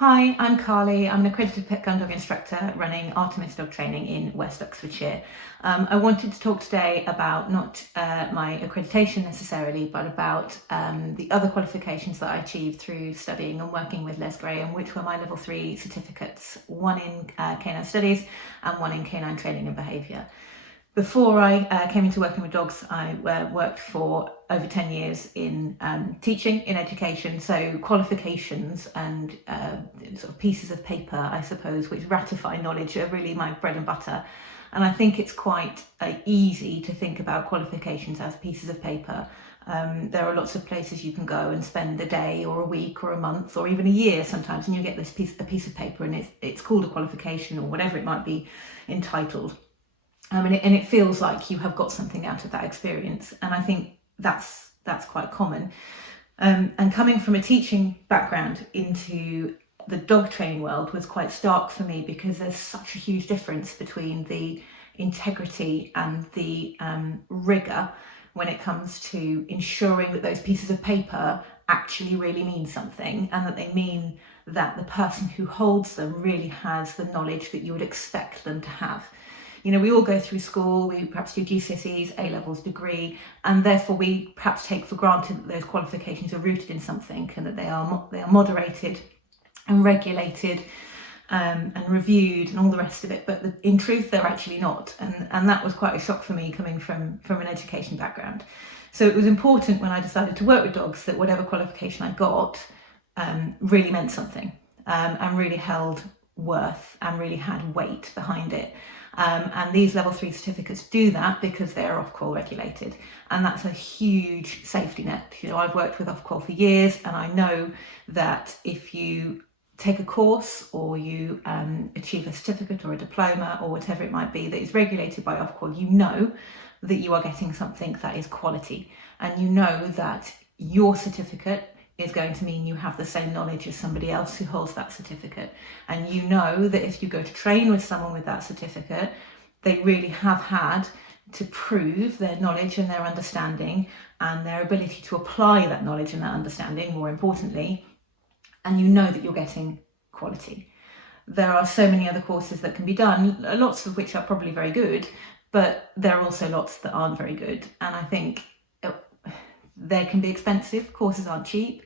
Hi, I'm Carly. I'm an accredited pet gun dog instructor running Artemis Dog Training in West Oxfordshire. I wanted to talk today about not my accreditation necessarily, but about the other qualifications that I achieved through studying and working with Les Graham, which were my level 3 certificates, one in canine studies and one in canine training and behaviour. Before I came into working with dogs, I worked for over 10 years in teaching, in education, so qualifications and sort of pieces of paper, I suppose, which ratify knowledge are really my bread and butter. And I think it's quite easy to think about qualifications as pieces of paper. There are lots of places you can go and spend a day or a week or a month or even a year sometimes, and you get this a piece of paper and it's called a qualification or whatever it might be entitled. And it feels like you have got something out of that experience, and I think that's quite common. And coming from a teaching background into the dog training world was quite stark for me, because there's such a huge difference between the integrity and the rigour when it comes to ensuring that those pieces of paper actually really mean something, and that they mean that the person who holds them really has the knowledge that you would expect them to have. You know, we all go through school, we perhaps do GCSEs, A-levels, degree, and therefore we perhaps take for granted that those qualifications are rooted in something, and that they are moderated and regulated and reviewed and all the rest of it. But in truth, they're actually not. And that was quite a shock for me, coming from an education background. So it was important when I decided to work with dogs that whatever qualification I got really meant something, and really held worth and really had weight behind it. And these level 3 certificates do that because they're Ofqual regulated, and that's a huge safety net. You know, I've worked with Ofqual for years, and I know that if you take a course or you achieve a certificate or a diploma or whatever it might be that is regulated by Ofqual, you know that you are getting something that is quality, and you know that your certificate is going to mean you have the same knowledge as somebody else who holds that certificate. And you know that if you go to train with someone with that certificate, they really have had to prove their knowledge and their understanding and their ability to apply that knowledge and that understanding, more importantly, and you know that you're getting quality. There are so many other courses that can be done, lots of which are probably very good, but there are also lots that aren't very good. And I think they can be expensive. Courses aren't cheap.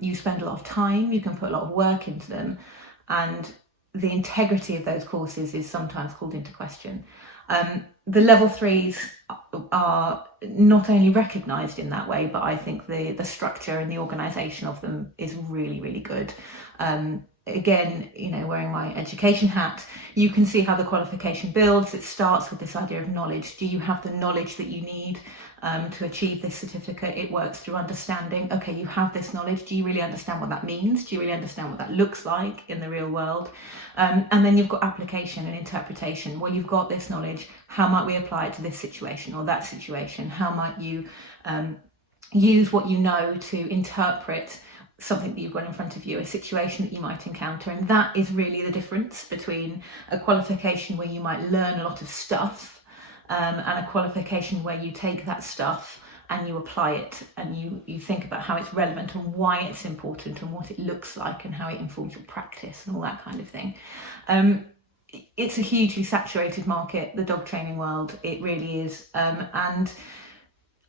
You spend a lot of time, you can put a lot of work into them, and the integrity of those courses is sometimes called into question. The level 3s are not only recognised in that way, but I think the structure and the organisation of them is really, really good. Again, you know, wearing my education hat, you can see how the qualification builds. It starts with this idea of knowledge. Do you have the knowledge that you need to achieve this certificate? It works through understanding. Okay, you have this knowledge. Do you really understand what that means? Do you really understand what that looks like in the real world? And then you've got application and interpretation. Well, you've got this knowledge. How might we apply it to this situation or that situation? How might you use what you know to interpret something that you've got in front of you, a situation that you might encounter? And that is really the difference between a qualification where you might learn a lot of stuff and a qualification where you take that stuff and you apply it, and you think about how it's relevant and why it's important and what it looks like and how it informs your practice and all that kind of thing. It's a hugely saturated market, the dog training world. It really is. And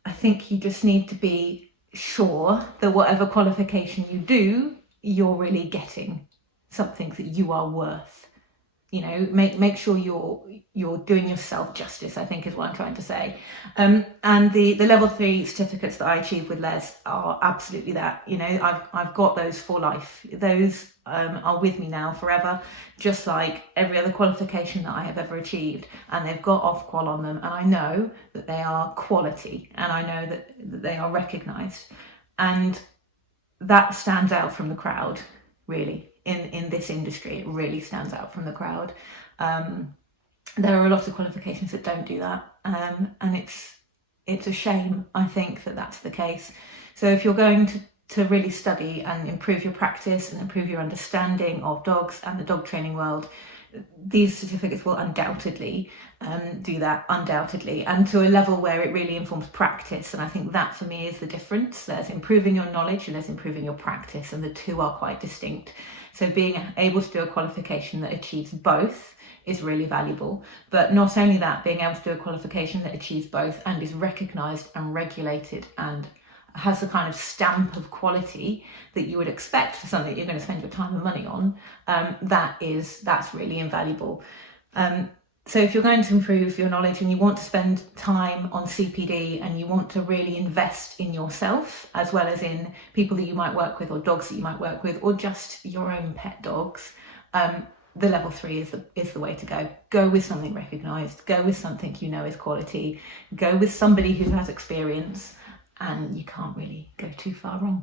I think you just need to be sure that whatever qualification you do, you're really getting something that you are worth. You know, make sure you're doing yourself justice, I think is what I'm trying to say. And the level 3 certificates that I achieved with Les are absolutely that. You know, I've got those for life. Those are with me now forever, just like every other qualification that I have ever achieved, and they've got Ofqual on them, and I know that they are quality, and I know that they are recognised, and that stands out from the crowd, really. In this industry, it really stands out from the crowd. There are a lot of qualifications that don't do that, and it's a shame, I think, that that's the case. So if you're going to really study and improve your practice and improve your understanding of dogs and the dog training world, these certificates will undoubtedly do that, undoubtedly, and to a level where it really informs practice. And I think that for me is the difference. There's improving your knowledge and there's improving your practice, and the two are quite distinct. So being able to do a qualification that achieves both is really valuable. But not only that, being able to do a qualification that achieves both and is recognised and regulated and has the kind of stamp of quality that you would expect for something that you're going to spend your time and money on, that's really invaluable. So if you're going to improve your knowledge and you want to spend time on CPD and you want to really invest in yourself as well as in people that you might work with or dogs that you might work with or just your own pet dogs, the level 3 is the way to go. Go with something recognised, go with something you know is quality, go with somebody who has experience, and you can't really go too far wrong.